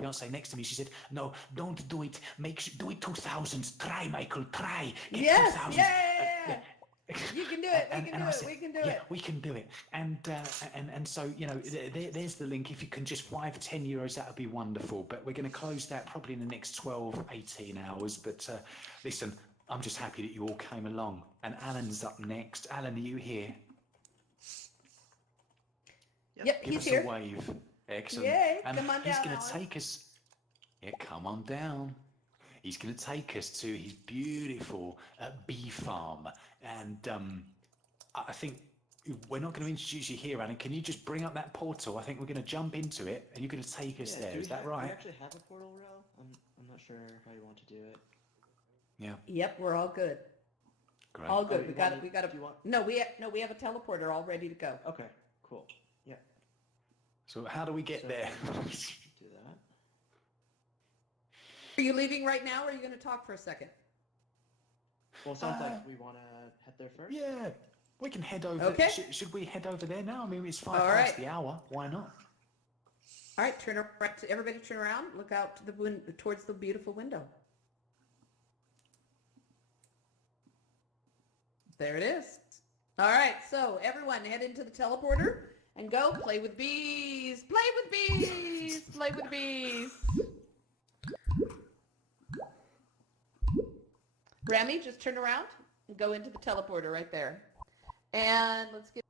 fiance next to me. She said, "No, don't do it. Do it 2000s. Try, Michael. Try. Get Yes, 2000s." yeah. You can do it. We can And do I it. said, We can do "Yeah, it. we can do it." And so there's the link. If you can just 5-10 euros, that would be wonderful. But we're going to close that probably in the next 12-18 hours. But listen, I'm just happy that you all came along. And Alan's up next. Alan, are you here? Yep, Give he's us here. a wave. Excellent. Yay. And Come on he's down, going to Alan. take us. Yeah, come on down. He's going to take us to his beautiful bee farm. And I think we're not going to introduce you here, Alan. Can you just bring up that portal? I think we're going to jump into it, and you're going to take us there. Is that right? Do you actually have a portal rail? I'm not sure how you want to do it. Yeah. Yep, we're all good. Great. All good. Oh, we got it. We got do you it. want- No, we have a teleporter all ready to go. Okay, cool. Yeah. So how do we get there? Do that. Are you leaving right now, or are you going to talk for a second? Well, it sounds like we want to head there first. Yeah, we can head over. Okay. Should we head over there now? I mean, it's 5 All past right. the hour. Why not? All right, turn around. Everybody turn around. Look out to the towards the beautiful window. There it is. All right, so everyone head into the teleporter and go play with bees. Play with bees. Play with bees. Remy, just turn around and go into the teleporter right there. And let's get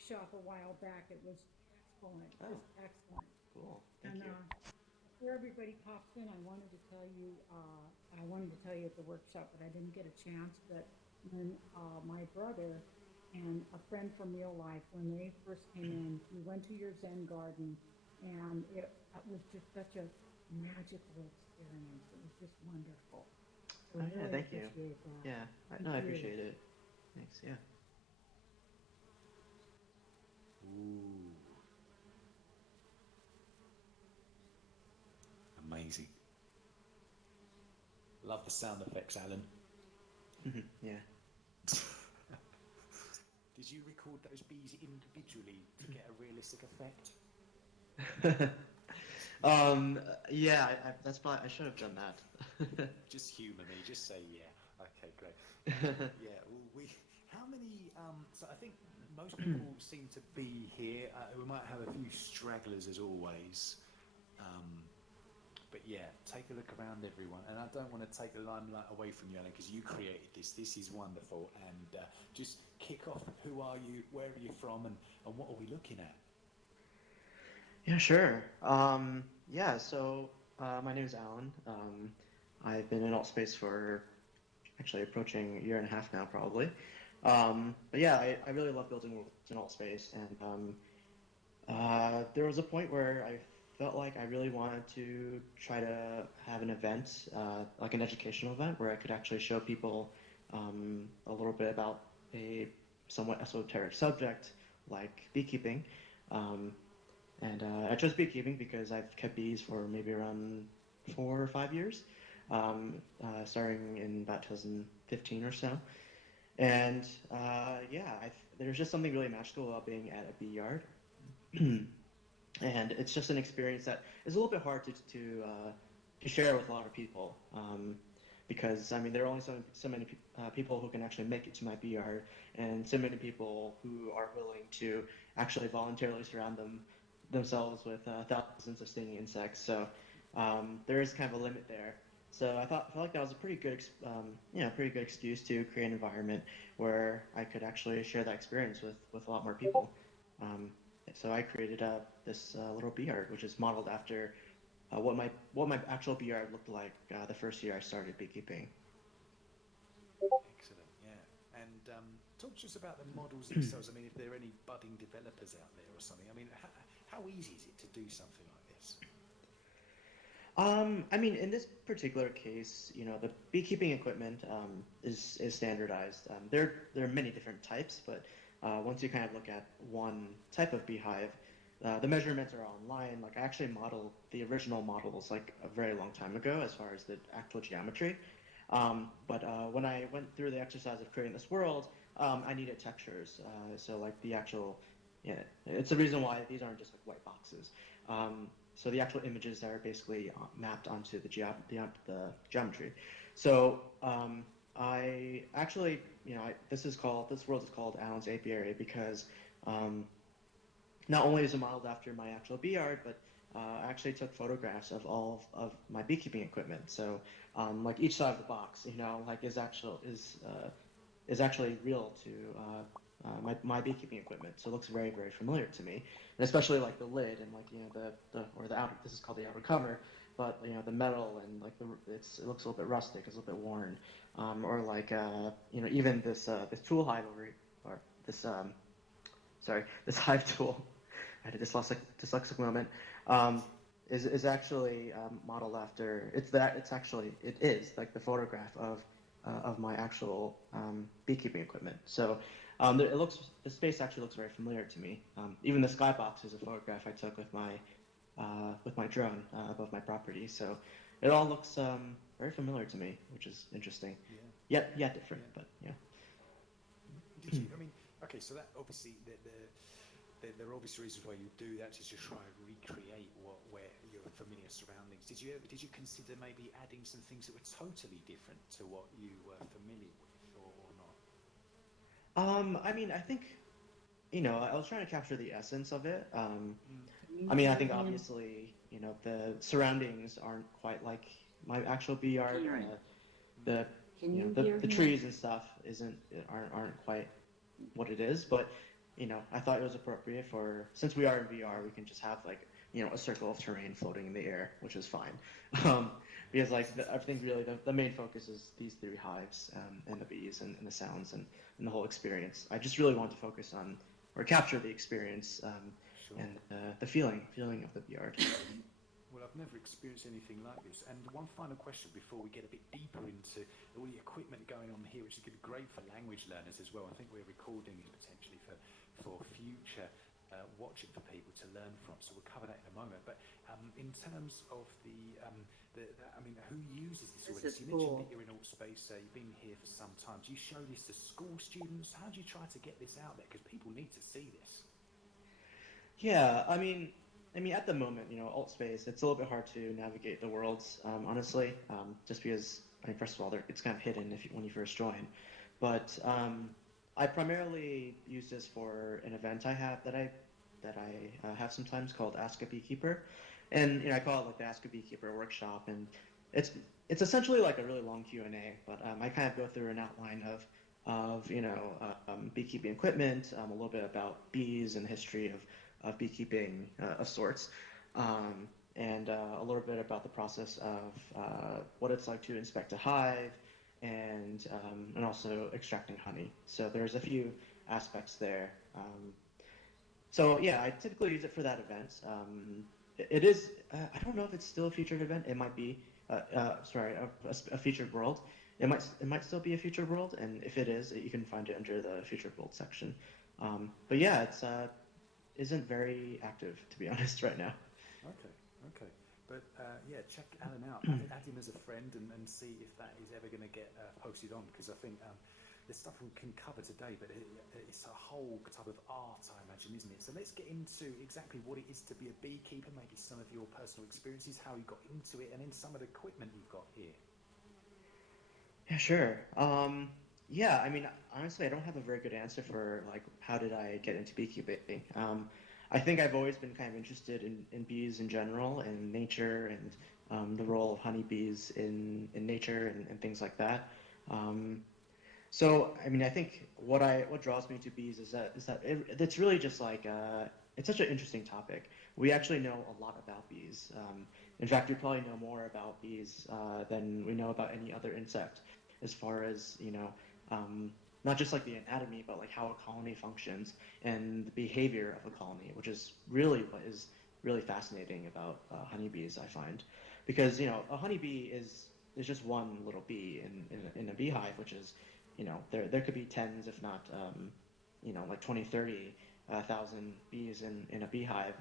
shop a while back. It was excellent. It was excellent. Cool. Thank And you. before everybody pops in, I wanted to tell you at the workshop, but I didn't get a chance. But when my brother and a friend from real life, when they first came in, we went to your Zen garden, and it was just such a magical experience. It was just wonderful. So Oh, yeah, really thank you. appreciate that. Yeah, I Thank you. appreciate it. Thanks. Yeah. Ooh. Amazing. Love the sound effects, Alan. Yeah. Did you record those bees individually to get a realistic effect? Yeah. That's probably I should have done that. Just humour me. Just say yeah. Okay, great. Yeah. Well, how many? So I think most people seem to be here. We might have a few stragglers as always. But yeah, take a look around, everyone. And I don't want to take the limelight away from you, Alan, because you created this. This is wonderful. And just kick off. Who are you? Where are you from? And what are we looking at? Yeah, sure. Yeah, so my name is Alan. I've been in alt space for actually approaching a year and a half now, probably. But yeah, I really love building worlds in alt space, and there was a point where I felt like I really wanted to try to have an event, like an educational event, where I could actually show people a little bit about a somewhat esoteric subject like beekeeping. Um, and I chose beekeeping because I've kept bees for maybe around 4 or 5 years, starting in about 2015 or so. And yeah, there's just something really magical about being at a bee yard. And it's just an experience that is a little bit hard to share with a lot of people, because I mean there are only so many people who can actually make it to my bee yard, and so many people who are willing to actually voluntarily surround themselves with thousands of stinging insects. So there is kind of a limit there. So I felt like that was a pretty good excuse to create an environment where I could actually share that experience with a lot more people. Um, so I created this little bee yard, which is modeled after what my actual bee yard looked like the first year I started beekeeping. Excellent, yeah. And talk to us about the models themselves. I mean, if there are any budding developers out there or something. I mean, how easy is it to do something like this? I mean, in this particular case, the beekeeping equipment is standardized. There are many different types, but once you kind of look at one type of beehive, the measurements are online. Like I actually modeled the original models like a very long time ago as far as the actual geometry. But when I went through the exercise of creating this world, I needed textures. So like the actual, yeah, it's the reason why these aren't just like white boxes. So the actual images are basically mapped onto the geometry. So I actually, this world is called Alan's apiary because um, not only is it modeled after my actual bee yard, but I actually took photographs of all of my beekeeping equipment. So like each side of the box, like is actually real to my beekeeping equipment. So it looks very, very familiar to me, and especially like the lid and like the outer. This is called the outer cover, but the metal and like it looks a little bit rustic, it's a little bit worn, or like even this tool hive over here, or this this hive tool. I had a dyslexic moment. Um, is actually modeled after it is like the photograph of my actual beekeeping equipment. So the space actually looks very familiar to me. Even the skybox is a photograph I took with my drone above my property. So it all looks very familiar to me, which is interesting. Yeah. Yet different, Yeah. but yeah. Did you? I mean, okay. So that obviously there are obvious reasons why you do that, is to try and recreate where your familiar surroundings. Did you consider maybe adding some things that were totally different to what you were familiar with, or not? I mean, I think I was trying to capture the essence of it. Mm. Can you I mean, I hear think him? obviously, the surroundings aren't quite like my actual bee yard. Karen, The can you the hear him? trees and stuff aren't quite what it is, but I thought it was appropriate for, since we are in VR, we can just have like a circle of terrain floating in the air, which is fine. Um, because like I think really the main focus is these three hives and the bees and the sounds and the whole experience. I just really want to focus on or capture the experience Sure. and the feeling of the bee yard. Well, I've never experienced anything like this. And one final question before we get a bit deeper into all the equipment going on here, which is going to be great for language learners as well. I think we're recording it potentially for future watching for people to learn from. So we'll cover that in a moment. But in terms of I mean, who uses this already? This So is you mentioned cool. that you're in alt space. You've been here for some time. Do you show this to school students? How do you try to get this out there? Because people need to see this. Yeah, I mean, at the moment, alt space, it's a little bit hard to navigate the worlds, honestly, just because, I mean, first of all, it's kind of hidden when you first join. But I primarily use this for an event I have that I have sometimes called Ask a Beekeeper, and I call it like the Ask a Beekeeper workshop, and it's it's essentially like a really long Q&A, but I kind of go through an outline of beekeeping equipment, a little bit about bees and history of beekeeping of sorts, and a little bit about the process of what it's like to inspect a hive, and also extracting honey. So there's a few aspects there. So yeah, I typically use it for that event. It is. I don't know if it's still a featured event. It might be. Sorry, a featured world. It might still be a featured world, and if it is, you can find it under the featured world section. But yeah, it's isn't very active, to be honest, right now. Okay, okay. But yeah, check Alan out. Add him as a friend and see if that is ever going to get posted on, because I think there's stuff we can cover today, but it's a whole type of art, I imagine, isn't it? So let's get into exactly what it is to be a beekeeper, maybe some of your personal experiences, how you got into it, and then some of the equipment you've got here. Yeah, sure. Yeah, I mean, honestly, I don't have a very good answer for like how did I get into beekeeping. I think I've always been kind of interested in bees in general and nature and the role of honeybees in nature and things like that. Um, so, I mean, I think what draws me to bees is that it's really just like it's such an interesting topic. We actually know a lot about bees. In fact, we probably know more about bees than we know about any other insect, as far as not just like the anatomy, but like how a colony functions and the behavior of a colony, which is really what is really fascinating about honeybees, I find, because a honeybee is just one little bee in a beehive, which is there could be tens, if not like 20, 30 thousand bees in a beehive.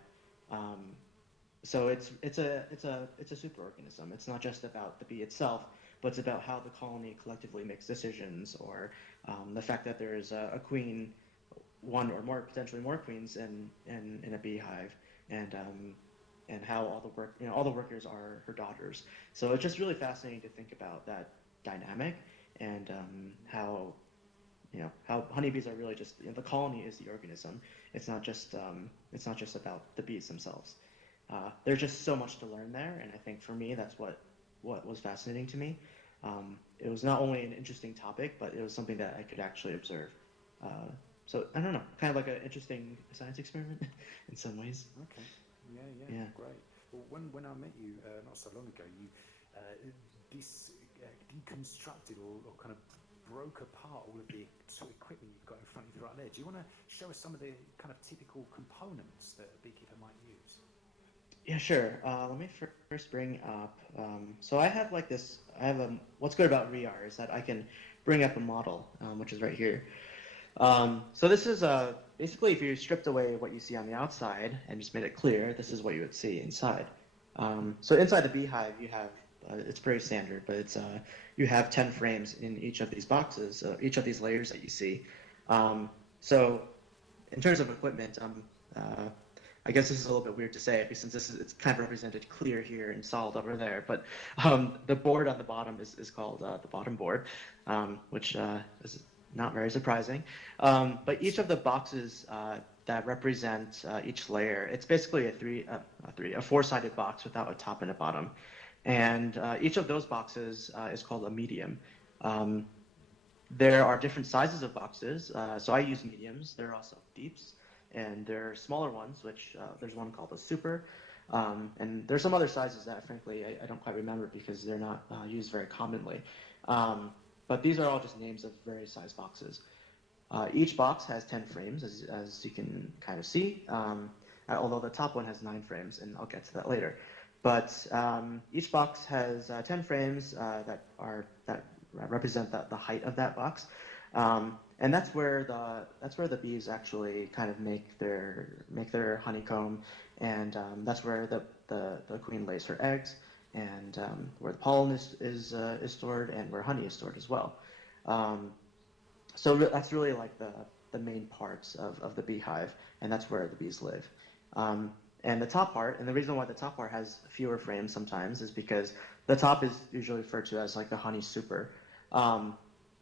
So it's a superorganism. It's not just about the bee itself, but it's about how the colony collectively makes decisions, or the fact that there is a queen, one or more, potentially more queens in a beehive, and how all the work, all the workers are her daughters. So it's just really fascinating to think about that dynamic, and how how honeybees are really just, the colony is the organism. It's not just about the bees themselves. There's just so much to learn there, and I think for me that's what was fascinating to me. It was not only an interesting topic, but it was something that I could actually observe. So I don't know, kind of like an interesting science experiment in some ways. Okay. Yeah, yeah, Yeah. great. Well, when I met you not so long ago, you dis, deconstructed or kind of broke apart all of the sort of equipment you've got in front of you right there. Do you want to show us some of the kind of typical components that a beekeeper might use? Yeah, sure. Let me first bring up. So I have like this. I have a. What's good about ReR is that I can bring up a model, which is right here. So this is basically, if you stripped away what you see on the outside and just made it clear, this is what you would see inside. So inside the beehive, you have, it's pretty standard, but it's you have 10 frames in each of these boxes, each of these layers that you see. So in terms of equipment, uh, I guess this is a little bit weird to say, since it's kind of represented clear here and solid over there. But the board on the bottom is called the bottom board, which is not very surprising. But each of the boxes that represent each layer, it's basically a four-sided box without a top and a bottom. And each of those boxes is called a medium. Um, there are different sizes of boxes, so I use mediums. There are also deeps, and there are smaller ones, which there's one called a super. And there's some other sizes that, frankly, I don't quite remember because they're not used very commonly. But these are all just names of various size boxes. Each box has 10 frames, as you can kind of see, although the top one has 9 frames, and I'll get to that later. But each box has 10 frames that represent the height of that box. And that's where the bees actually kind of make their honeycomb, and that's where the queen lays her eggs, and where the pollen is stored, and where honey is stored as well. Um, that's really like the main parts of the beehive, and that's where the bees live. And the top part, and the reason why the top part has fewer frames sometimes is because the top is usually referred to as like the honey super. Um,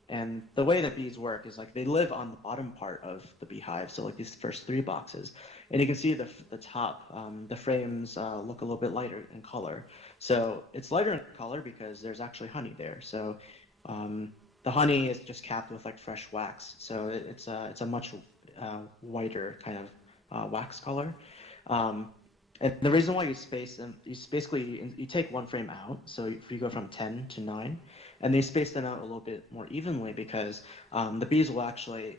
and the way that bees work is like they live on the bottom part of the beehive, so like these first 3 boxes. And you can see the top, the frames look a little bit lighter in color. So it's lighter in color because there's actually honey there. So um, the honey is just capped with like fresh wax, so it's a much whiter kind of wax color. Um, and the reason why you space them, you take one frame out, so if you go from 10 to 9, and they space them out a little bit more evenly because the bees will actually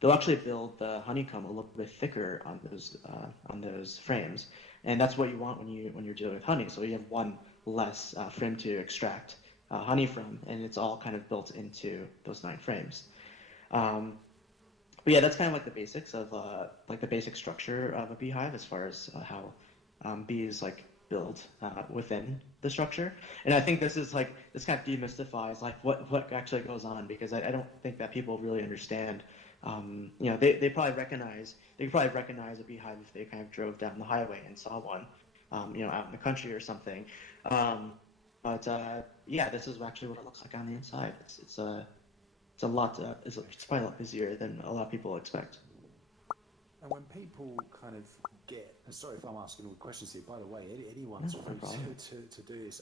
they'll actually build the honeycomb a little bit thicker on those frames, and that's what you want when you're dealing with honey. So you have one less frame to extract honey from, and it's all kind of built into those 9 frames. Um, but yeah, that's kind of like the basics of like the basic structure of a beehive as far as how bees like build within the structure. And I think this kind of demystifies like what actually goes on, because I don't think that people really understand. They could probably recognize a beehive if they kind of drove down the highway and saw one, out in the country or something. Um, but yeah, this is actually what it looks like on the inside. It's a lot. It's probably a lot busier than a lot of people expect. And when people kind of get, and sorry if I'm asking all the questions here, by the way, anyone's No, no free problem. to do this.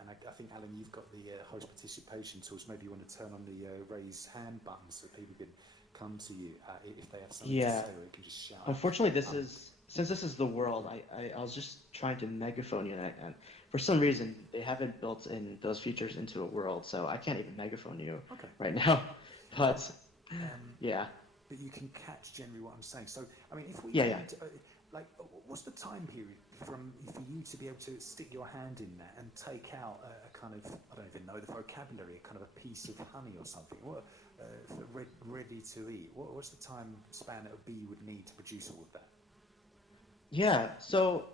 And I think, Alan, you've got the host participation tools. Maybe you want to turn on the raise hand button so people can come to you if they have something to Yeah. say, or they can just shout. Unfortunately, since this is the world. I was just trying to megaphone you, and for some reason they haven't built in those features into a world, so I can't even megaphone you Okay. right now. But Um, yeah, but you can catch generally what I'm saying. So, I mean, if we yeah. came to, what's the time period for you to be able to stick your hand in there and take out a kind of, I don't even know the vocabulary, a kind of a piece of honey or something, ready to eat? What's the time span that a bee would need to produce all of that? Yeah, so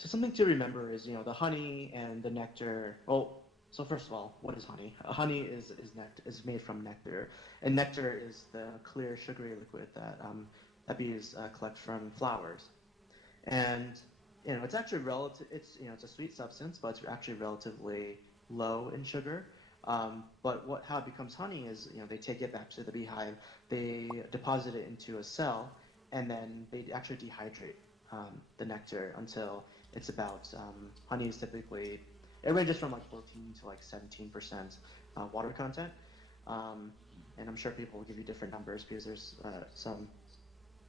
So something to remember is, the honey and the nectar. Well, so first of all, what is honey? Honey is made from nectar, and nectar is the clear sugary liquid that bees collect from flowers. And it's actually relative. It's a sweet substance, but it's actually relatively low in sugar. But how it becomes honey is, they take it back to the beehive, they deposit it into a cell, and then they actually dehydrate the nectar until it's about honey is typically, it ranges from like 14 to like 17% water content. Um, and I'm sure people will give you different numbers because there's some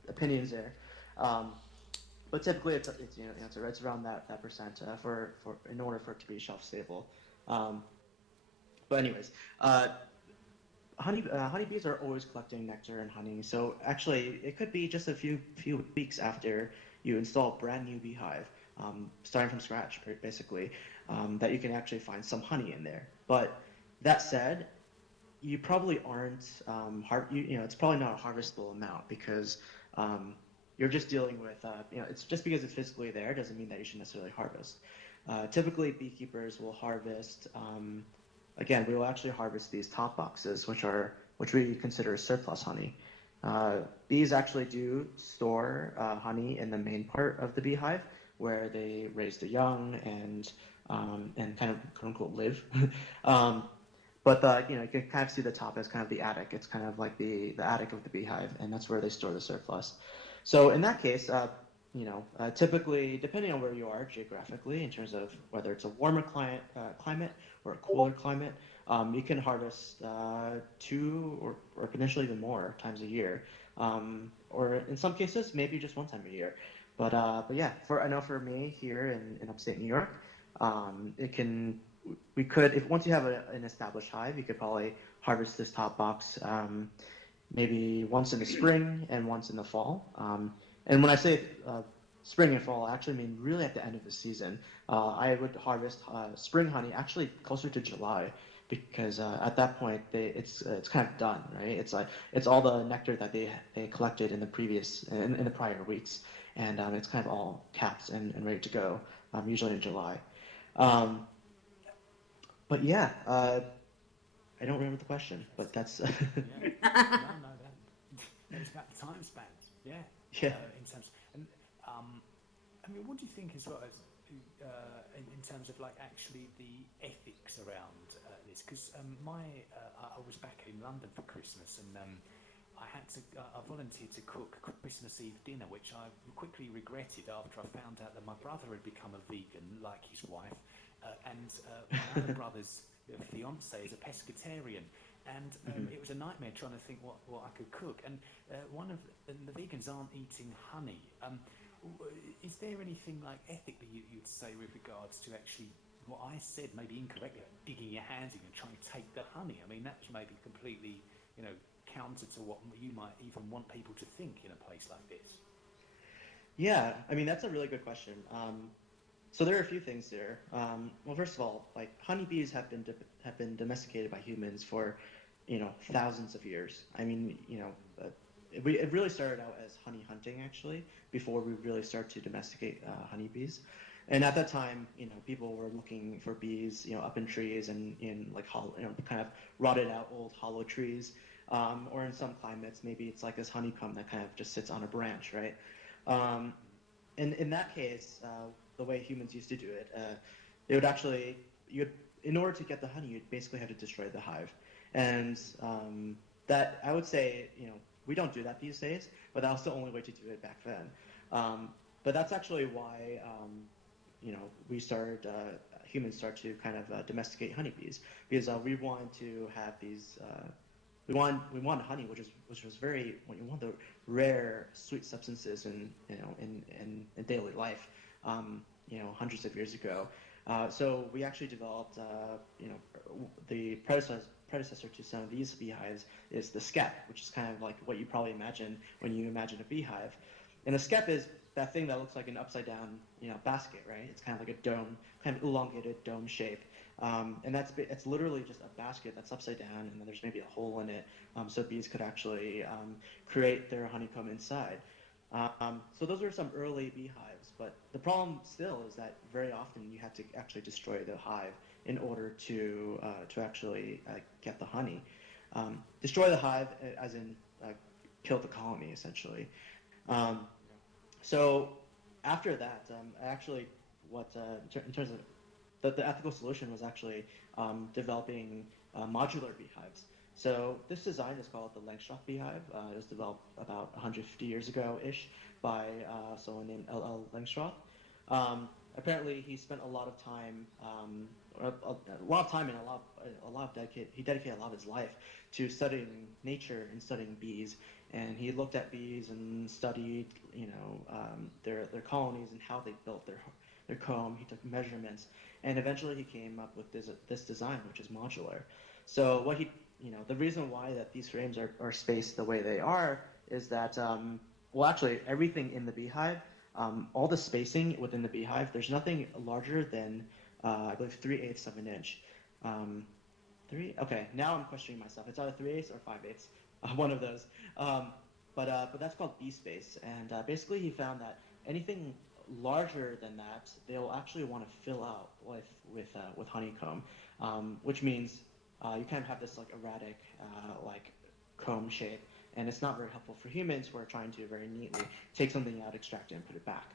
opinions there. Um, but typically, it's around that percent for in order for it to be shelf stable. Um, but anyways, honeybees are always collecting nectar and honey. So actually, it could be just a few weeks after you install a brand new beehive, starting from scratch, basically, that you can actually find some honey in there. But that said, you probably aren't it's probably not a harvestable amount because you're just dealing with it's just because it's physically there doesn't mean that you should necessarily harvest. Typically, beekeepers will harvest. Again, we will actually harvest these top boxes, which we consider surplus honey. Bees actually do store honey in the main part of the beehive, where they raise the young and kind of quote unquote live. um, but you can kind of see the top as kind of the attic. It's kind of like the attic of the beehive, and that's where they store the surplus. So in that case, typically, depending on where you are geographically, in terms of whether it's a warmer climate or a cooler climate, you can harvest two or potentially even more times a year, or in some cases, maybe just one time a year. But yeah, I know for me here in upstate New York, it can we could if once you have an established hive, you could probably harvest this top box maybe once in the spring and once in the fall. And when I say spring and fall, I actually mean really at the end of the season. I would harvest spring honey actually closer to July because at that point it's kind of done, right? It's all the nectar that they collected in in the prior weeks, and it's kind of all capped and ready to go. Usually in July. Um, but yeah, I don't remember the question, but that's Yeah. No, that was about the time spans. Yeah. yeah. In terms, and I mean, what do you think as well as in terms of like actually the ethics around this? Because I was back in London for Christmas, and I volunteered to cook Christmas Eve dinner, which I quickly regretted after I found out that my brother had become a vegan, like his wife, and my other brother's fiance is a pescatarian. And Mhm. it was a nightmare trying to think what I could cook. And the vegans aren't eating honey. Is there anything like ethically you'd say with regards to actually what I said, maybe incorrectly, like digging your hands in and trying to take the honey? I mean, that's maybe completely, counter to what you might even want people to think in a place like this. Yeah, I mean that's a really good question. So there are a few things there. Well, first of all, like honeybees have been domesticated by humans for, thousands of years. I mean, it really started out as honey hunting actually before we really start to domesticate honeybees. And at that time, people were looking for bees, up in trees and in like hollow, kind of rotted out old hollow trees, or in some climates, maybe it's like this honeycomb that kind of just sits on a branch, right? Um, in that case, the way humans used to do it, they would actually you in order to get the honey, you'd basically have to destroy the hive, and that I would say, we don't do that these days, but that was the only way to do it back then. Um, but that's actually why we started humans start to kind of domesticate honeybees because we wanted to have these. We wanted honey, which was very one of the rare sweet substances in daily life, hundreds of years ago. So we actually developed, the predecessor to some of these beehives is the skep, which is kind of like what you probably imagine when you imagine a beehive. And the skep is that thing that looks like an upside down, basket, right? It's kind of like a dome, kind of elongated dome shape. And it's literally just a basket that's upside down, and then there's maybe a hole in it, so bees could actually create their honeycomb inside. So those are some early beehives, but the problem still is that very often you have to actually destroy the hive in order to actually get the honey. Destroy the hive, as in kill the colony, essentially. Um, so after that, actually, what in terms of the ethical solution was actually developing modular beehives. So this design is called the Langstroth beehive. It was developed about 150 years ago-ish by someone named L.L. Langstroth. Apparently, he spent a lot of time, a lot of time and he dedicated a lot of his life to studying nature and studying bees. And he looked at bees and studied, their colonies and how they built their comb. He took measurements, and eventually he came up with this design, which is modular. So the reason why that these frames are spaced the way they are is that, well, actually, everything in the beehive, all the spacing within the beehive, there's nothing larger than, I believe, 3/8 of an inch. Okay, now I'm questioning myself. It's either 3/8 or 5/8, one of those. But that's called bee space, and basically he found that anything larger than that, they'll actually want to fill out with honeycomb, which means you kind of have this like erratic like comb shape, and it's not very helpful for humans who are trying to very neatly take something out, extract it, and put it back.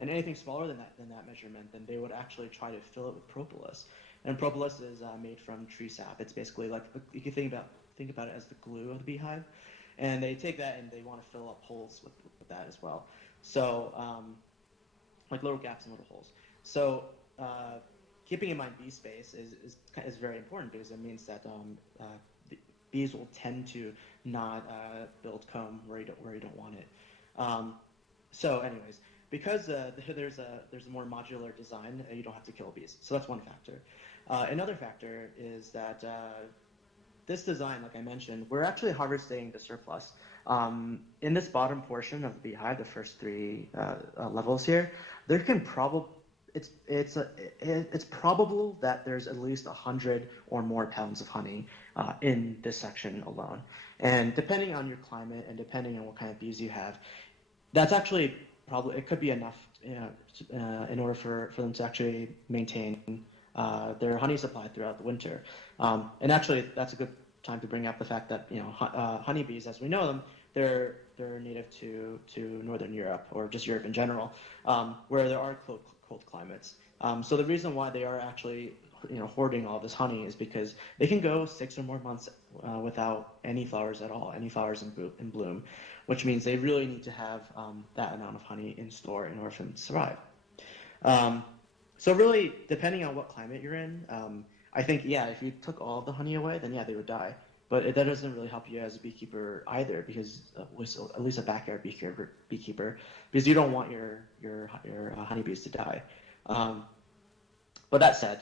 And anything smaller than that measurement, then they would actually try to fill it with propolis. And propolis is made from tree sap. It's basically like, you can think about it as the glue of the beehive. And they take that and they want to fill up holes with that as well. So like little gaps and little holes. So keeping in mind bee space is very important, because it means that the bees will tend to not build comb where you don't want it. So anyways, because there's a more modular design, you don't have to kill bees. So that's one factor. Another factor is that this design, like I mentioned, we're actually harvesting the surplus. In this bottom portion of the beehive, the first three levels here, there can it's probable that there's at least 100 or more pounds of honey in this section alone. And depending on your climate and depending on what kind of bees you have, that's actually probably, it could be enough in order for them to actually maintain their honey supply throughout the winter. And actually, that's a good time to bring up the fact that honeybees, as we know them, they're native to Northern Europe, or just Europe in general, where there are cold climates. So the reason why they are actually hoarding all this honey is because they can go 6 or more months without any flowers at all, any flowers in bloom, which means they really need to have that amount of honey in store in order for them to survive. So really, depending on what climate you're in, I think, yeah, if you took all of the honey away, then yeah, they would die. But that doesn't really help you as a beekeeper either, because at least a backyard beekeeper, because you don't want your honeybees to die. But that said,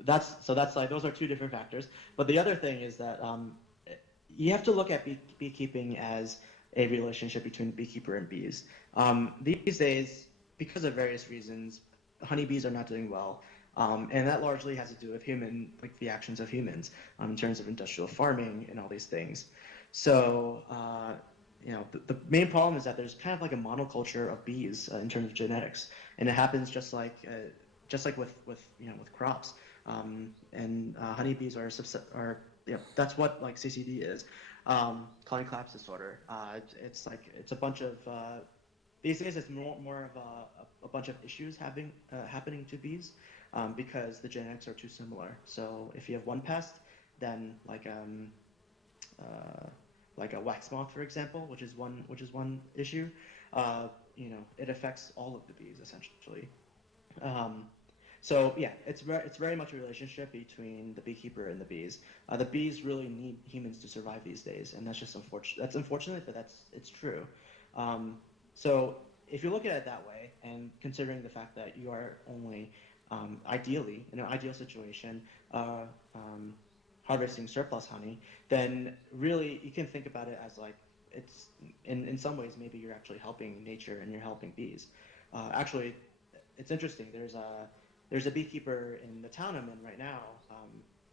that's like, those are two different factors. But the other thing is that you have to look at beekeeping as a relationship between beekeeper and bees. These days, because of various reasons, honeybees are not doing well. And that largely has to do with the actions of humans in terms of industrial farming and all these things. So, the main problem is that there's kind of like a monoculture of bees in terms of genetics, and it happens just like with crops. And honeybees are that's what like CCD is, colony collapse disorder. It's a bunch of these days it's more of a bunch of issues happening to bees. Because the genetics are too similar. So if you have one pest, then like a wax moth, for example, which is one issue, it affects all of the bees essentially. So yeah, it's very much a relationship between the beekeeper and the bees. The bees really need humans to survive these days, and that's just unfortunate. That's unfortunate, but it's true. So if you look at it that way, and considering the fact that you are only ideally, in an ideal situation, harvesting surplus honey, then really you can think about it as like, it's in some ways maybe you're actually helping nature and you're helping bees. Actually, it's interesting. There's a beekeeper in the town I'm in right now,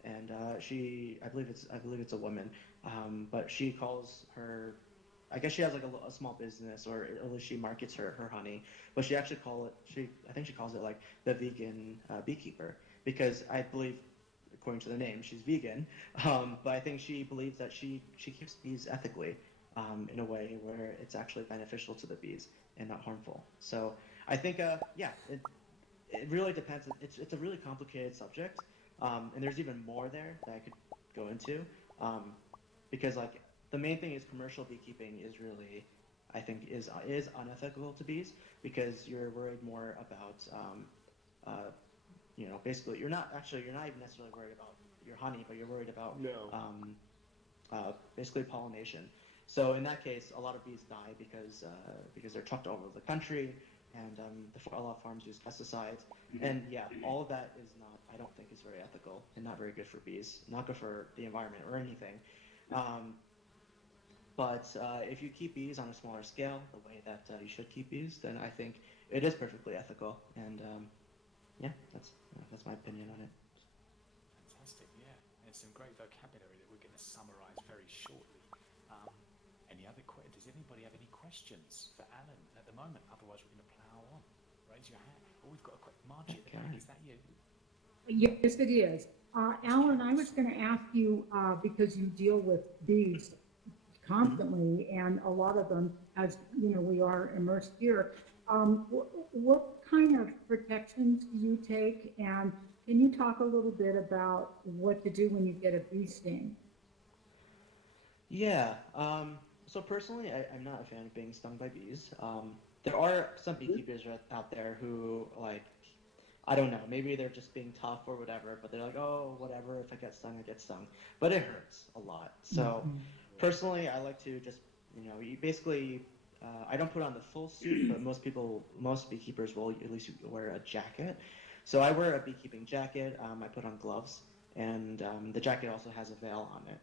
and I believe it's a woman, but she calls her I guess she has like a small business, or at least she markets her honey, but she actually I think she calls it like the vegan beekeeper, because I believe, according to the name, she's vegan. But I think she believes that she keeps bees ethically, in a way where it's actually beneficial to the bees and not harmful. So I think, yeah, it really depends. It's a really complicated subject, and there's even more there that I could go into, because like the main thing is commercial beekeeping is really, I think, is unethical to bees, because you're worried more about, uh, basically you're not even necessarily worried about your honey, but you're worried about, No. basically pollination. So in that case, a lot of bees die because they're trucked all over the country, and a lot of farms use pesticides, and yeah, all of that is not, I don't think, is very ethical and not very good for bees, not good for the environment or anything. Um, but if you keep bees on a smaller scale, the way that you should keep bees, then I think it is perfectly ethical, and yeah, that's my opinion on it. Fantastic, yeah. There's some great vocabulary that we're going to summarise very shortly. Um, does anybody have any questions for Alan at the moment? Otherwise, we're going to plough on. Raise your hand. Oh, we've got a quick Margie at the back. Okay. Is that you? Yes, it is. Alan, I was going to ask you, because you deal with bees constantly, and a lot of them, as you know, we are immersed here. What kind of protections do you take, and can you talk a little bit about what to do when you get a bee sting? Yeah. So personally, I'm not a fan of being stung by bees. There are some beekeepers out there who, like, I don't know, maybe they're just being tough or whatever, but they're like, oh, whatever, if I get stung, I get stung. But it hurts a lot. So Mhm. personally, I like to just, you basically, I don't put on the full suit, but most beekeepers will at least wear a jacket. So I wear a beekeeping jacket. I put on gloves, and the jacket also has a veil on it.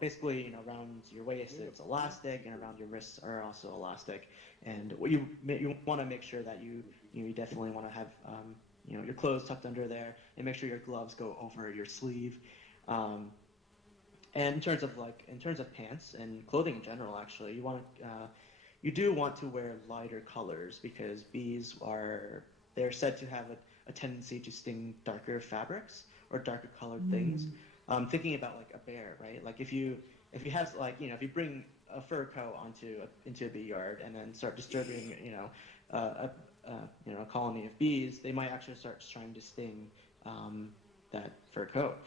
Basically, around your waist it's elastic, and around your wrists are also elastic. And what you want to make sure that you definitely want to have, your clothes tucked under there, and make sure your gloves go over your sleeve. Um, and in terms of pants and clothing in general, actually, you do want to wear lighter colors, because they're said to have a tendency to sting darker fabrics or darker colored things. Thinking about like a bear, right? Like if you bring a fur coat into a bee yard and then start disturbing, a colony of bees, they might actually start trying to sting, that fur coat,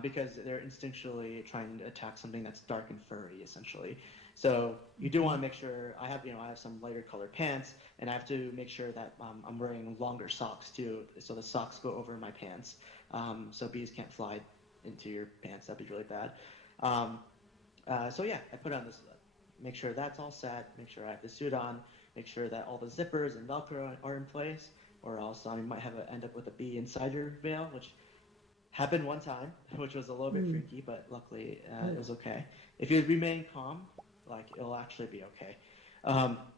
because they're instinctually trying to attack something that's dark and furry, essentially. So you do want to make sure I have some lighter colored pants, and I have to make sure that, I'm wearing longer socks too, so the socks go over my pants, so bees can't fly into your pants. That'd be really bad. Um, so yeah, I put on this, make sure that's all set, make sure I have the suit on, make sure that all the zippers and Velcro are in place, or else you might end up with a bee inside your veil, which happened one time, which was a little bit Mm. freaky, but luckily it was okay. If you remain calm, like, it'll actually be okay.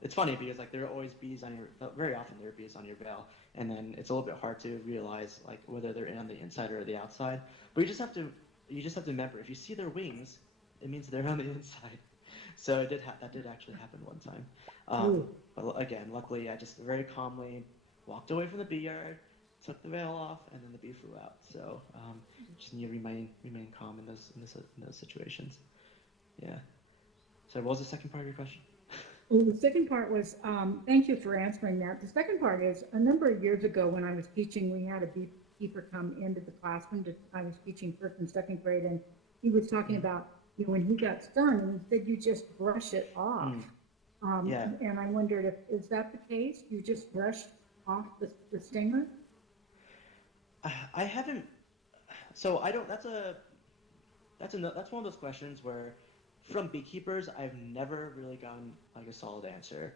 It's funny because like there are always bees on very often there are bees on your veil, and then it's a little bit hard to realize like whether they're on the inside or the outside. But you just have to remember, if you see their wings, it means they're on the inside. So that did actually happen one time. Ooh. But again, luckily I just very calmly walked away from the bee yard, took the veil off, and then the bee flew out. So just need to remain calm in those situations. Yeah. So what was the second part of your question? Well, the second part was, thank you for answering that. The second part is, a number of years ago when I was teaching, we had a beekeeper come into the classroom. I was teaching first and second grade, and he was talking about, when he got stung, and he said you just brush it off. Mm, yeah. And I wondered, if is that the case? You just brush off the stinger? I haven't. So I don't. That's one of those questions where, from beekeepers, I've never really gotten like a solid answer.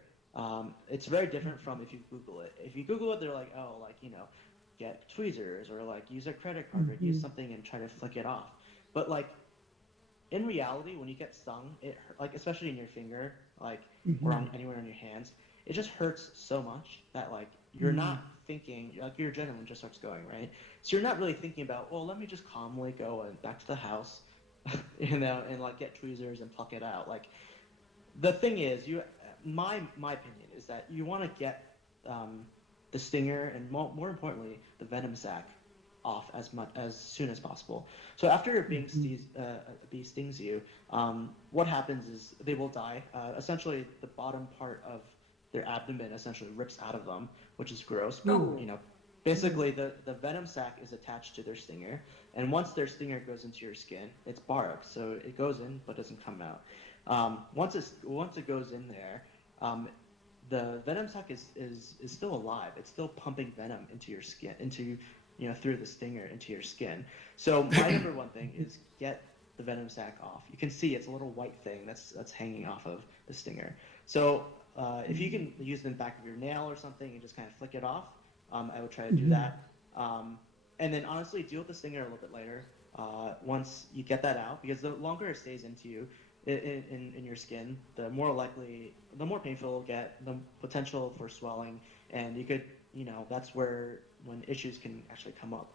It's very different from if you Google it. If you Google it, they're like, oh, like, get tweezers, or like use a credit card, or use Mhm. something and try to flick it off. But like, in reality, when you get stung, like, especially in your finger, like, or Mhm. anywhere on your hands, it just hurts so much that like you're Mm. not thinking, like, your adrenaline just starts going, right? So you're not really thinking about, well, let me just calmly go and back to the house, and like get tweezers and pluck it out. Like, the thing is, my opinion is that you want to get the stinger and more importantly the venom sac off as soon as possible. So after a bee stings you, what happens is they will die. Essentially, the bottom part of their abdomen essentially rips out of them, which is gross. But Oh. you know, basically the venom sac is attached to their stinger, and once their stinger goes into your skin, it's barbed, so it goes in but doesn't come out. Once it goes in there, the venom sac is still alive. It's still pumping venom into your skin, through the stinger into your skin. So my number one thing is get the venom sac off. You can see it's a little white thing that's hanging off of the stinger. So if you can use it in the back of your nail or something and just kind of flick it off, I would try to do that. And then honestly, deal with the stinger a little bit later. Once you get that out, because the longer it stays into you, in your skin, the more painful it'll get, the potential for swelling, and that's when issues can actually come up.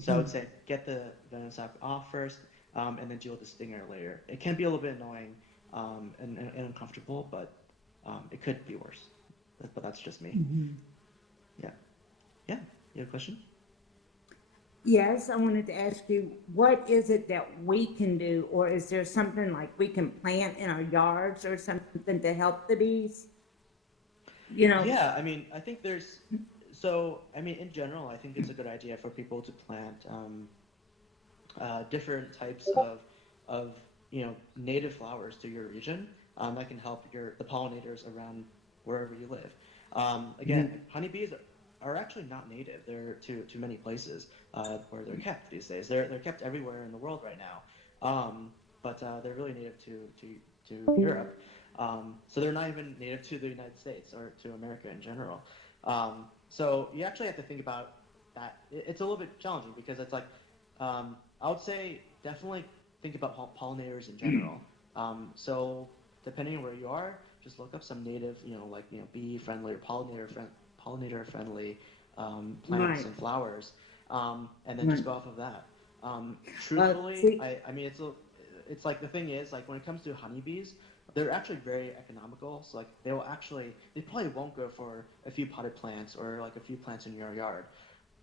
So I would say get the venom sac off first, and then deal with the stinger later. It can be a little bit annoying and uncomfortable, but it could be worse. But that's just me. Yeah. Yeah. You have a question? Yes, I wanted to ask you, what is it that we can do, or is there something like we can plant in our yards or something to help the bees? Yeah, I mean, I think in general, I think it's a good idea for people to plant different types of native flowers to your region that can help the pollinators around wherever you live. Again, honeybees are actually not native. They're to many places where they're kept these days. They're kept everywhere in the world right now, but they're really native to Europe. So they're not even native to the United States or to America in general. So you actually have to think about that. It's a little bit challenging because it's like I would say definitely think about pollinators in general. So depending on where you are, just look up some native, bee friendly or pollinator friendly plants and flowers, and then just go off of that. Truthfully, I mean it's like the thing is, like, when it comes to honeybees, they're actually very economical. So like they probably won't go for a few potted plants or like a few plants in your yard,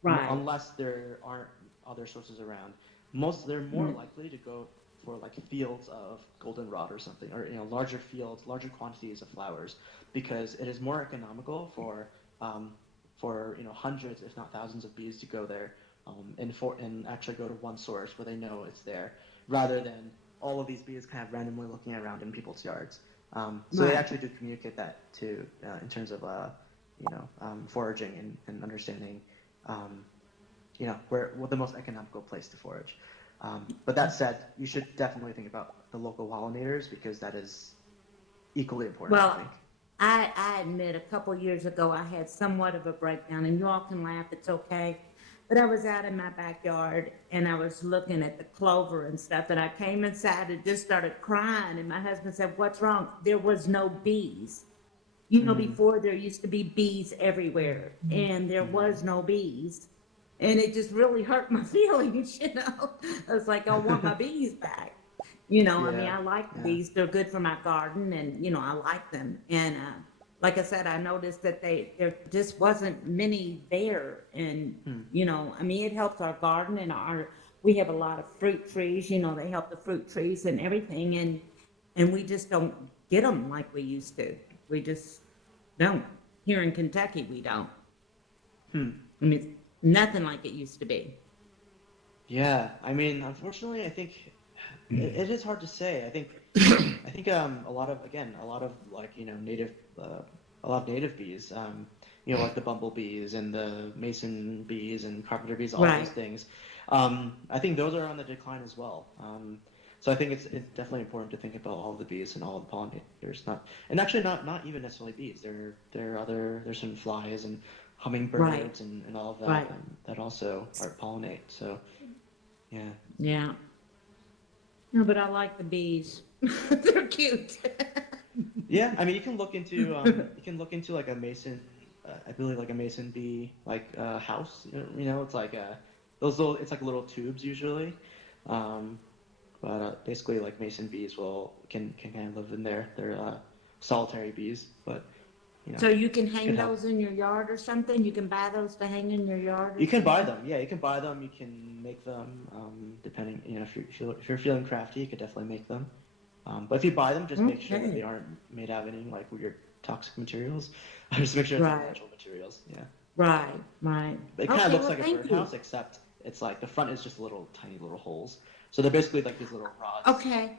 unless there aren't other sources around. They're more likely to go for like fields of goldenrod or something, or larger fields, larger quantities of flowers, because it is more economical for hundreds, if not thousands, of bees to go there, and actually go to one source where they know it's there, rather than all of these bees kind of randomly looking around in people's yards. So they actually do communicate that too, in terms of foraging and understanding, where the most economical place to forage. But that said, you should definitely think about the local pollinators, because that is equally important, I think. I admit a couple years ago I had somewhat of a breakdown, and you all can laugh, it's okay. But I was out in my backyard and I was looking at the clover and stuff, and I came inside and just started crying, and my husband said, "What's wrong?" There was no bees. Before there used to be bees everywhere, and there was no bees. And it just really hurt my feelings, I was like, I want my bees back. I mean, I like bees. They're good for my garden, and, I like them. And like I said, I noticed that there just wasn't many there. And, I mean, it helps our garden, and we have a lot of fruit trees, they help the fruit trees and everything. And we just don't get them like we used to. We just don't. Here in Kentucky, we don't. I mean, nothing like it used to be. Yeah, I mean, unfortunately, I think it is hard to say. I think a lot of like native a lot of native bees, like the bumblebees and the mason bees and carpenter bees, all those things. I think those are on the decline as well. So I think it's definitely important to think about all of the bees and all of the pollinators, not even necessarily bees. There's some flies and hummingbirds and all of that that also pollinate. So yeah. Yeah. No, but I like the bees. They're cute. Yeah, I mean, you can look into like a mason, I believe like a mason bee house. It's like those little, it's like little tubes usually. But basically, like mason bees can kind of live in there. They're solitary bees, but you know, So you can hang can help. those in your yard or something? You can buy those to hang in your yard or You can buy something? them, yeah. You can buy them. You can make them, depending. You know, if you're feeling crafty, you could definitely make them. But if you buy them, just make sure that they Okay. aren't made out of any like weird toxic materials. Just make sure it's like Right, natural materials. Yeah. right, right. It kind of Okay, looks well, like a thank you. birdhouse, except it's like the front is just little tiny little holes. So they're basically like these little rods, Okay,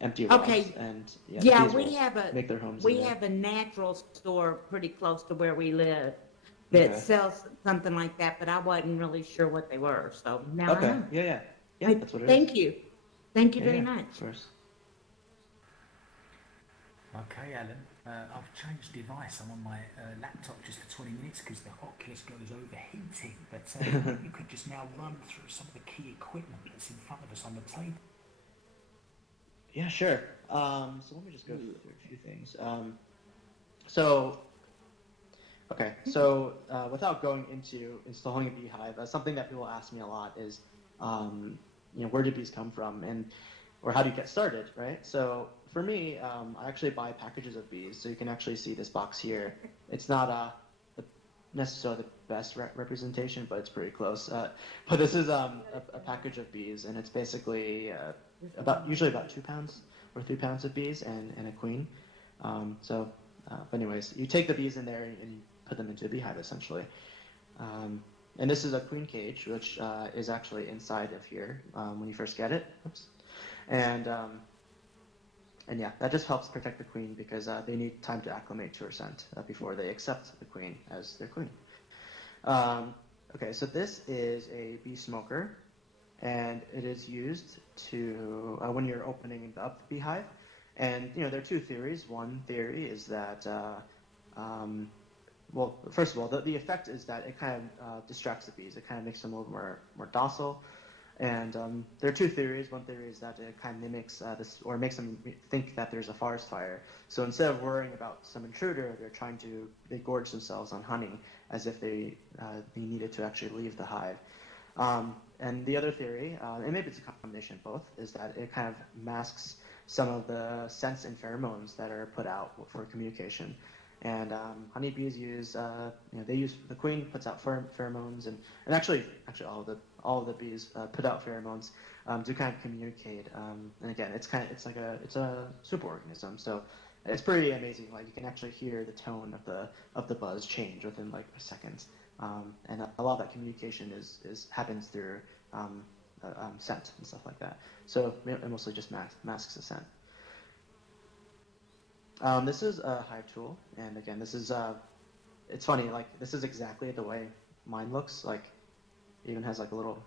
empty rods, okay. and yeah, the Yeah, bees will make their homes in we there. have a natural store pretty close to where we live that Okay. sells something like that, but I wasn't really sure what they were, so now I Okay. know. Yeah, yeah, yeah. Hey, That's what it is. thank you. Thank you Yeah, very yeah. much. Of course. Okay, Alan. I've changed device. I'm on my laptop just for 20 minutes because the Oculus Go is overheating. But you could just now run through some of the key equipment that's in front of us on the table. Yeah, sure. So let me just go through a few things. So okay, so without going into installing a beehive, something that people ask me a lot is, where do bees come from, or how do you get started, right? So for me, I actually buy packages of bees. So you can actually see this box here. It's not necessarily the best representation, but it's pretty close. But this is a package of bees, and it's basically usually about 2 pounds or 3 pounds of bees and a queen. But anyways, you take the bees in there and you put them into a beehive essentially. And this is a queen cage, which is actually inside of here when you first get it. Oops. And yeah, that just helps protect the queen because they need time to acclimate to her scent before they accept the queen as their queen. Okay, so this is a bee smoker, and it is used to when you're opening up the beehive. And there are two theories. One theory is that well, first of all, the effect is that it kind of distracts the bees. It kind of makes them a little more docile. And there are two theories. One theory is that it kind of mimics this, or makes them think that there's a forest fire. So instead of worrying about some intruder, they gorge themselves on honey as if they needed to actually leave the hive. And the other theory, and maybe it's a combination of both, is that it kind of masks some of the scents and pheromones that are put out for communication. And honeybees use, the queen puts out pheromones, and actually all of the bees put out pheromones to kind of communicate. And again, it's a superorganism, so it's pretty amazing. Like you can actually hear the tone of the buzz change within like a second, and a lot of that communication happens through scent and stuff like that. So it mostly just masks the scent. This is a hive tool, and again, this is it's funny. Like this is exactly the way mine looks. Like, it even has like a little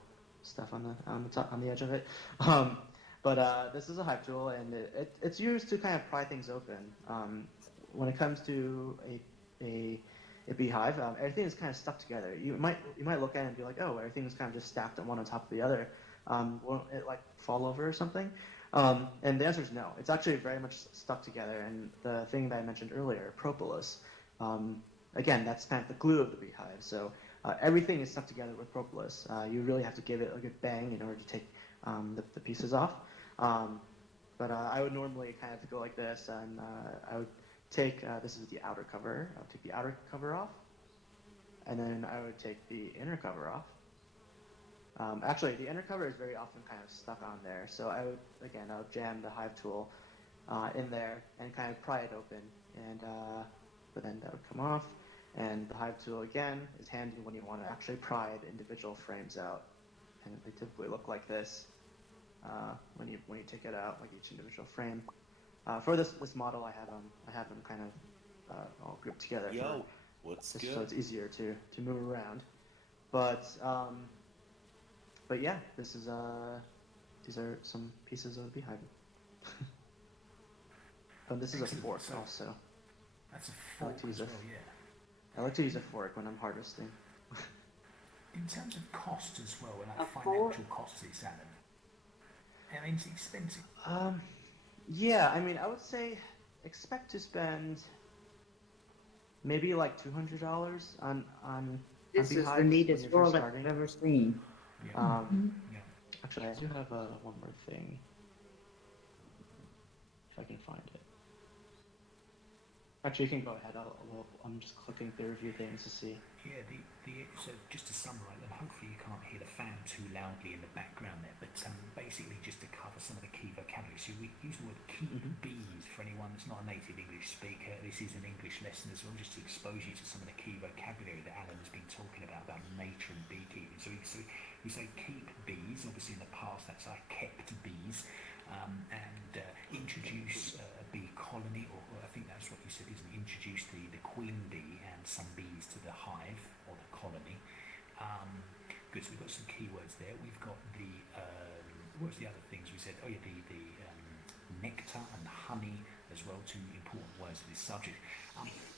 stuff on the top, on the edge of it. But this is a hive tool, and it's used to kind of pry things open. When it comes to a beehive, everything is kind of stuck together. You might look at it and be like, oh, everything is kind of just stacked one on top of the other. Won't it like fall over or something? And the answer is no. It's actually very much stuck together. And the thing that I mentioned earlier, propolis, again, that's kind of the glue of the beehive. So everything is stuck together with propolis. You really have to give it a good bang in order to take the pieces off. But I would normally kind of go like this, and I would take, this is the outer cover, I would take the outer cover off, and then I would take the inner cover off. Actually, the inner cover is very often kind of stuck on there, so I would jam the hive tool in there and kind of pry it open, and but then that would come off, and the hive tool again is handy when you want to actually pry the individual frames out, and they typically look like this when you take it out, like each individual frame. For this model, I have them kind of all grouped together. Yo, what's good? So it's easier to move around, but yeah, these are some pieces of the beehive. This is a fork also. That's a fork as well, yeah. I like to use a fork when I'm harvesting. In terms of cost as well, and like A fork? financial costs, it's Alan. I mean, it's expensive. Yeah, I mean, I would say expect to spend maybe like $200 on This is the beehives when neatest you're first world I've starting. ever seen. Yeah. Actually, I do have one more thing. if I can find it. Actually, you can go ahead. I'm just clicking through a few things to see. Yeah, so just to summarise, and hopefully you can't hear the fan too loudly in the background there, but basically just to cover some of the key vocabulary. So we use the word keep bees for anyone that's not a native English speaker. This is an English lesson as well, just to expose you to some of the key vocabulary that Alan has been talking about nature and beekeeping. So we say keep bees, obviously in the past that's I kept bees, and introduce a bee colony, or I think that's what you said, isn't it? Introduce the queen bee and some bees to the hive or the colony. Good, so we've got some keywords there. We've got the, what's the other things we said? Oh yeah, the nectar and honey as well, two important words for this subject.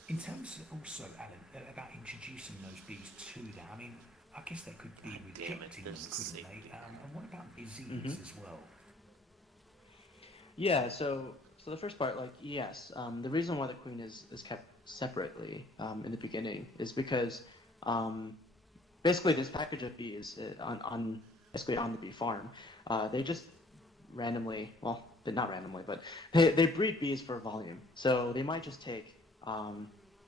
In terms of also, Alan, about introducing those bees to that, I mean, I guess they could be rejecting them, couldn't they? And what about disease as well? Yeah, so the first part, like, yes, the reason why the queen is kept separately in the beginning is because basically this package of bees basically on the bee farm, they just randomly, well, not randomly, but they breed bees for volume. So they might just take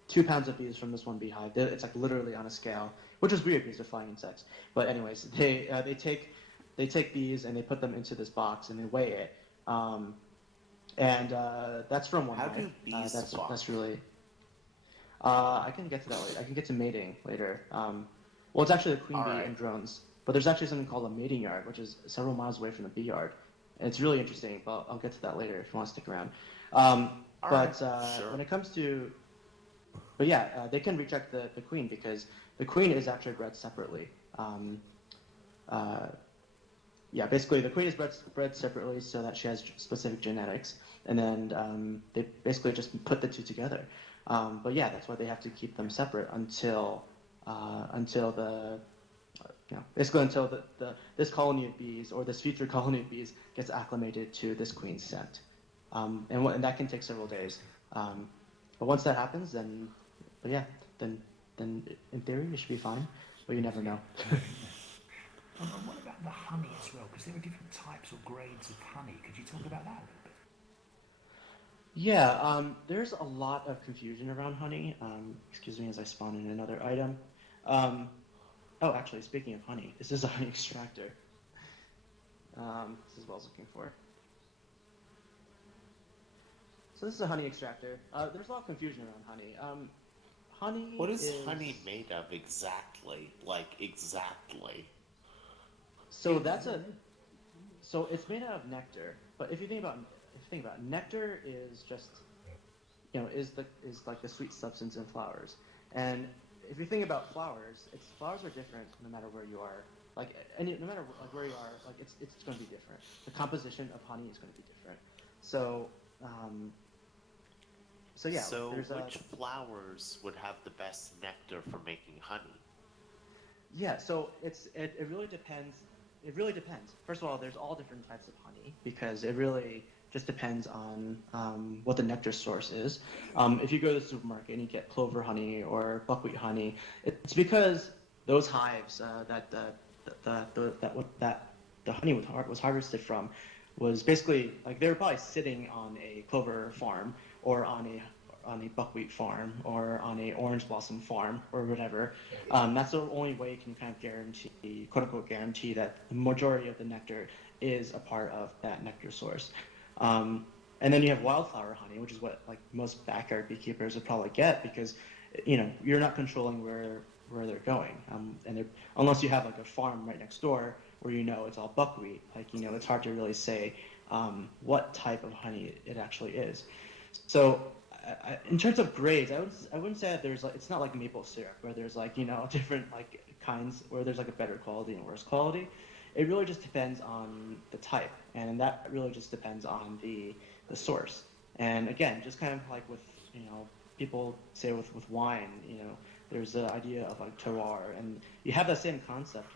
2 pounds of bees from this one beehive. It's like literally on a scale, which is weird because they're flying insects. But anyways, they take bees and they put them into this box and they weigh it. And that's from one How hive. do bees walk? That's really. I can get to that later. I can get to mating later. Well, it's actually the queen bee and drones, but there's actually something called a mating yard, which is several miles away from the bee yard, and it's really interesting. But I'll get to that later if you want to stick around. Sure. When it comes to, but yeah, they can reject the queen because the queen is actually bred separately. Yeah, basically the queen is bred separately so that she has specific genetics, and then they basically just put the two together. But yeah, that's why they have to keep them separate until this colony of bees or this future colony of bees gets acclimated to this queen's scent, and that can take several days. But once that happens, then in theory it should be fine, but you never know. And what about the honey as well? Because there are different types or grades of honey. Could you talk about that a little bit? Yeah, there's a lot of confusion around honey. Excuse me as I spawn in another item. Oh, actually, speaking of honey, this is a honey extractor. This is what I was looking for. So this is a honey extractor. There's a lot of confusion around honey. Honey. What is honey made of exactly? Like exactly? So it's made out of nectar. But if you think about it, nectar is just, is like the sweet substance in flowers. And if you think about flowers, flowers are different no matter where you are. No matter like where you are, like it's going to be different. The composition of honey is going to be different. So yeah. So which flowers would have the best nectar for making honey? Yeah. So it really depends. It really depends. First of all, there's all different types of honey because it really just depends on what the nectar source is. If you go to the supermarket and you get clover honey or buckwheat honey, it's because those hives that the honey was harvested from was basically like they were probably sitting on a clover farm or on a buckwheat farm or on a orange blossom farm or whatever. That's the only way you can kind of guarantee, quote unquote, guarantee that the majority of the nectar is a part of that nectar source. And then you have wildflower honey, which is what like most backyard beekeepers would probably get because, you're not controlling where they're going. And unless you have like a farm right next door where it's all buckwheat, it's hard to really say what type of honey it actually is. So in terms of grades, I wouldn't say that it's not like maple syrup where there's different like kinds where there's like a better quality and worse quality. It really just depends on the type, and that really just depends on the source. And again, just kind of like with people say with wine, there's the idea of like terroir, and you have that same concept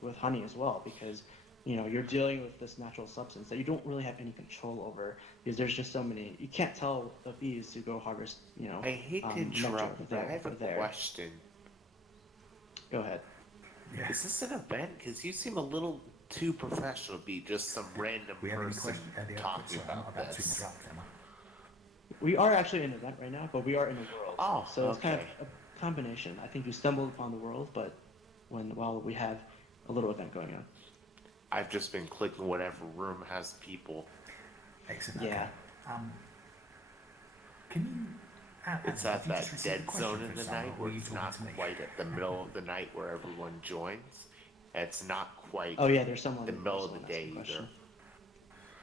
with honey as well because you're dealing with this natural substance that you don't really have any control over because there's just so many. You can't tell the bees to go harvest. I hate to interrupt, but I have a question. Go ahead. Yeah. Is this an event? Because you seem a little too professional to be just some random person talking about this. To interrupt, Emma. We are actually in an event right now, but we are in a world. Oh, So it's kind of okay. a combination. I think you stumbled upon the world, but while we have a little event going on. I've just been clicking whatever room has people. Excellent. Yeah. Okay. Can you? It's Anna, have at you that just received a dead question zone from in the someone, night or were where you it's talking not to me? quite at the middle of the night where everyone joins. It's not quite Oh yeah, there's someone. the middle of the asking a day either. question.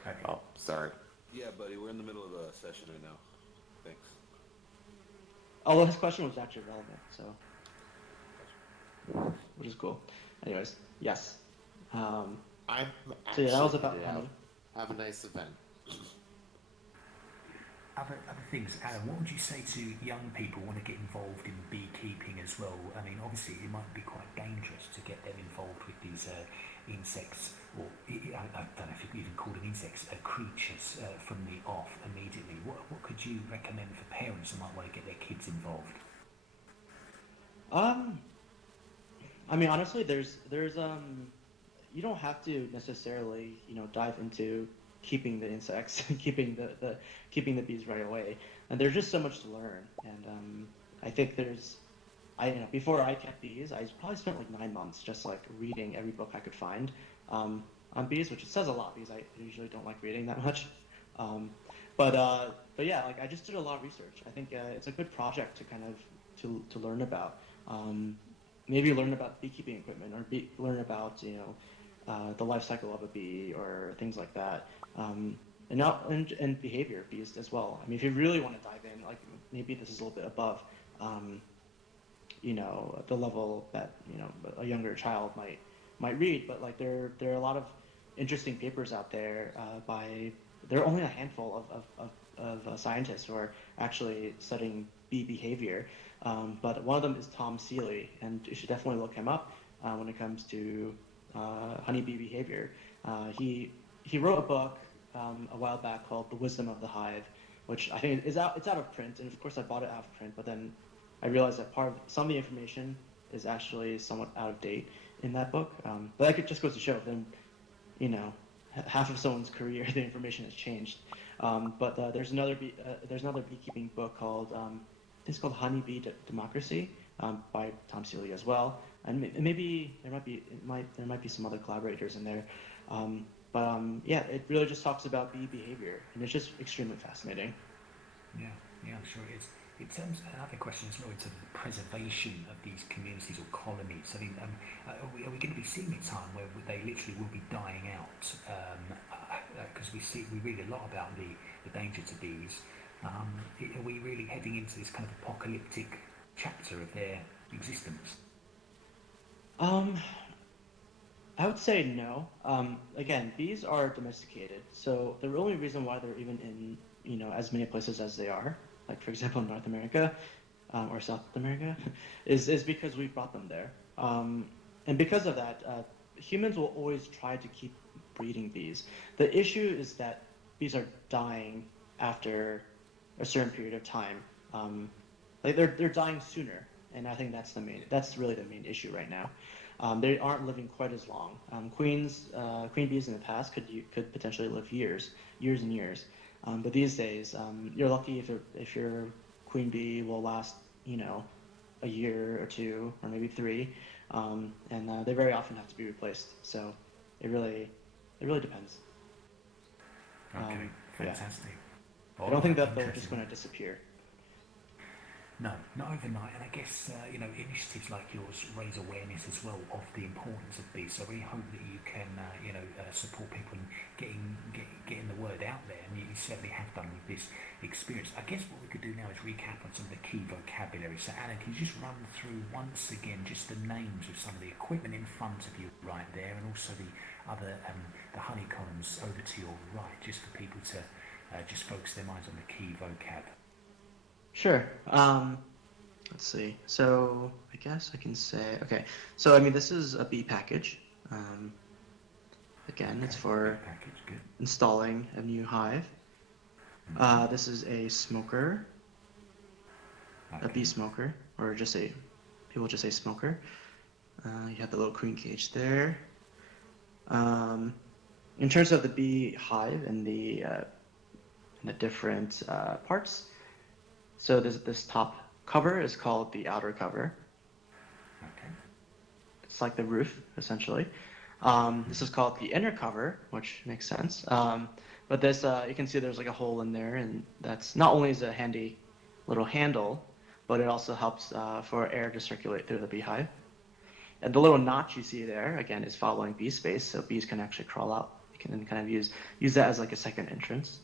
Okay. Oh, sorry. Yeah, buddy, we're in the middle of a session right now. Thanks. Although his question was actually relevant, so which is cool. Anyways, yes. Um, I'm so yeah, that was actually about headed honey. out. Have a nice event. Other things, Alan, what would you say to young people who want to get involved in beekeeping as well? I mean, obviously, it might be quite dangerous to get them involved with these insects, or I don't know if you could even call them insects, creatures from the off immediately. What could you recommend for parents who might want to get their kids involved? Um, I mean, honestly, there's you don't have to necessarily, dive into keeping the insects, keeping the bees right away. And there's just so much to learn. And I think before I kept bees, I probably spent like 9 months just like reading every book I could find on bees, which it says a lot because I usually don't like reading that much. Um, but yeah, like I just did a lot of research. I think it's a good project to kind of to learn about. Um, Maybe learn about beekeeping equipment or learn about the life cycle of a bee or things like that, and behavior of bees as well. I mean, if you really want to dive in, like maybe this is a little bit above, um, the level that a younger child might read, but like there are a lot of interesting papers out there by there are only a handful of scientists who are actually studying bee behavior, but one of them is Tom Seeley, and you should definitely look him up when it comes to honeybee behavior. He wrote a book a while back called The Wisdom of the Hive, which I think it's out of print, and of course I bought it out of print, but then I realized that some of the information is actually somewhat out of date in that book. But that just goes to show then, half of someone's career, the information has changed. But there's another beekeeping book called it's called Honeybee Democracy by Tom Seeley as well, and maybe there might be some other collaborators in there. Yeah, it really just talks about bee behavior, and it's just extremely fascinating. Yeah, I'm sure it is. In terms of another question as well, in terms of the preservation of these communities or colonies, I mean, are we going to be seeing a time where they literally will be dying out? Because we read a lot about the danger to bees. Are we really heading into this kind of apocalyptic chapter of their existence? Um, I would say no. Again, bees are domesticated, so the only reason why they're even in as many places as they are, like for example in North America or South America, is because we brought them there. And because of that, humans will always try to keep breeding bees. The issue is that bees are dying after a certain period of time. Like they're dying sooner, and I think that's really the main issue right now. They aren't living quite as long. Queen bees in the past could potentially live years and years, but these days you're lucky if your queen bee will last a year or two or maybe three, and they very often have to be replaced. So it really depends. Okay, Yeah, fantastic. I don't think that they're just going to disappear. No, not overnight. And I guess initiatives like yours raise awareness as well of the importance of bees. So I really hope that you can support people in getting the word out there, and you certainly have done with this experience. I guess what we could do now is recap on some of the key vocabulary. So Alan, can you just run through once again just the names of some of the equipment in front of you right there, and also the other the honeycombs over to your right, just for people to just focus their minds on the key vocab. Sure. Let's see. So I guess I can say, okay. So I mean, this is a bee package. Again, it's for package, good. installing a new hive. This is a smoker, a bee smoker, or people just say smoker. You have the little queen cage there. In terms of the bee hive and the the different parts. So this top cover is called the outer cover. Okay. It's like the roof, essentially. This is called the inner cover, which makes sense. But this, you can see there's like a hole in there, and that's not only is a handy little handle, but it also helps for air to circulate through the beehive. And the little notch you see there, again, is following bee space, so bees can actually crawl out. You can then kind of use that as like a second entrance.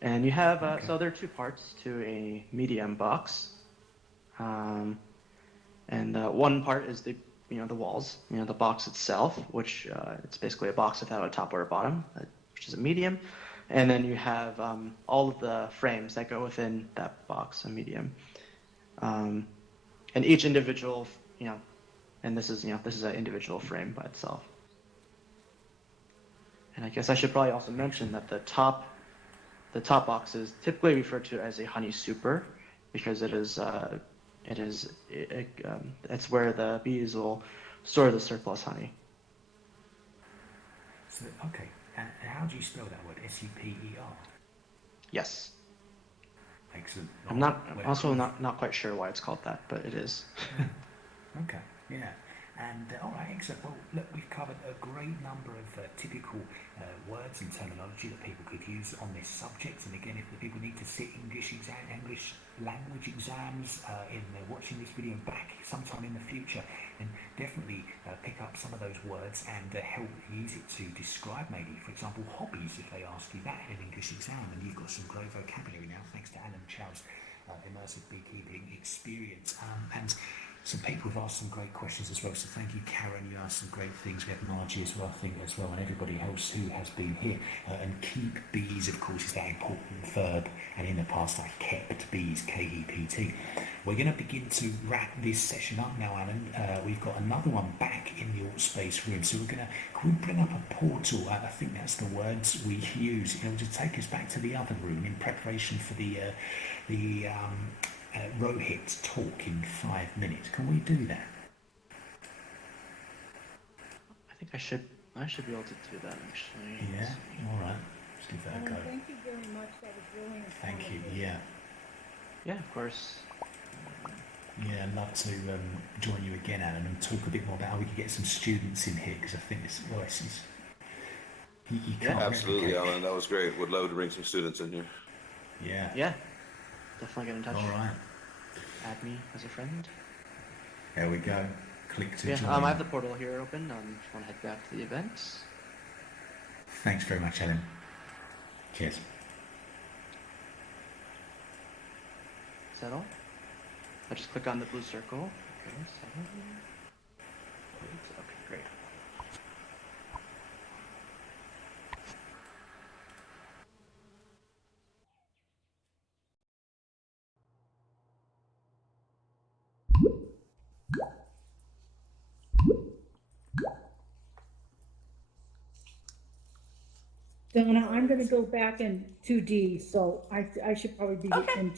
And you have, so there are two parts to a medium box. And one part is the walls, the box itself, which it's basically a box without a top or a bottom, which is a medium. And then you have all of the frames that go within that box, a medium. And each individual, and this is an individual frame by itself. And I guess I should probably also mention that the top box is typically referred to as a honey super, because it's where the bees will store the surplus honey. So, okay, and how do you spell that word? S-U-P-E-R? Yes. Excellent. I'm not quite sure why it's called that, but it is. Okay, yeah. And all right, excellent. Well, look, we've covered a great number of typical words and terminology that people could use on this subject. And again, if the people need to sit English language exams in watching this video back sometime in the future, then definitely pick up some of those words and help use it to describe maybe, for example, hobbies, if they ask you that in an English exam. And you've got some great vocabulary now, thanks to Alan Chao's immersive beekeeping experience. And some people have asked some great questions as well, so thank you, Karen. You asked some great things. We have Margie as well, I think, as well, and everybody else who has been here. And keep bees, of course, is that important verb. And in the past, I've kept bees, K-E-P-T. We're going to begin to wrap this session up now, Alan. We've got another one back in the Alt-Space room, so can we bring up a portal? I think that's the words we use in order to take us back to the other room in preparation for the Rohit's talk in 5 minutes. Can we do that? I think I should be able to do that, actually. Yeah. All right. Let's give that a go. Thank you very much. That was really informative. Thank you. Yeah. Yeah, of course. Yeah, I'd love to join you again, Alan, and talk a bit more about how we could get some students in here, because I think this is. You can't Absolutely, replicate. Alan. That was great. Would love to bring some students in here. Yeah. Yeah. Definitely get in touch. All right. Add me as a friend. There we go. Click to join. I have the portal here open. Just want to head back to the event. Thanks very much, Alan. Cheers. Is that all? I just click on the blue circle. Okay, 7. Okay, great. Donna, I'm going to go back in 2D, so I should probably be in